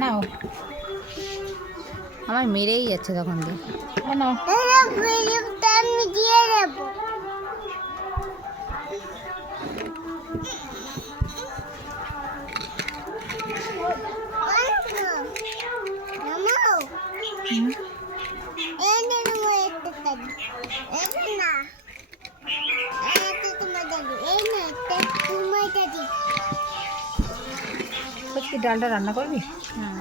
নাও আমার মেরেই যাচ্ছে তখন দিয়ে। নাও আমি দিয়ে দেবো। নামাও। এই নে নামাও একটা দাদি। এটা না। এটা তোমার দাদি। এই না এটা তোমার দাদি। কি ডালটা রান্না করবি? হ্যাঁ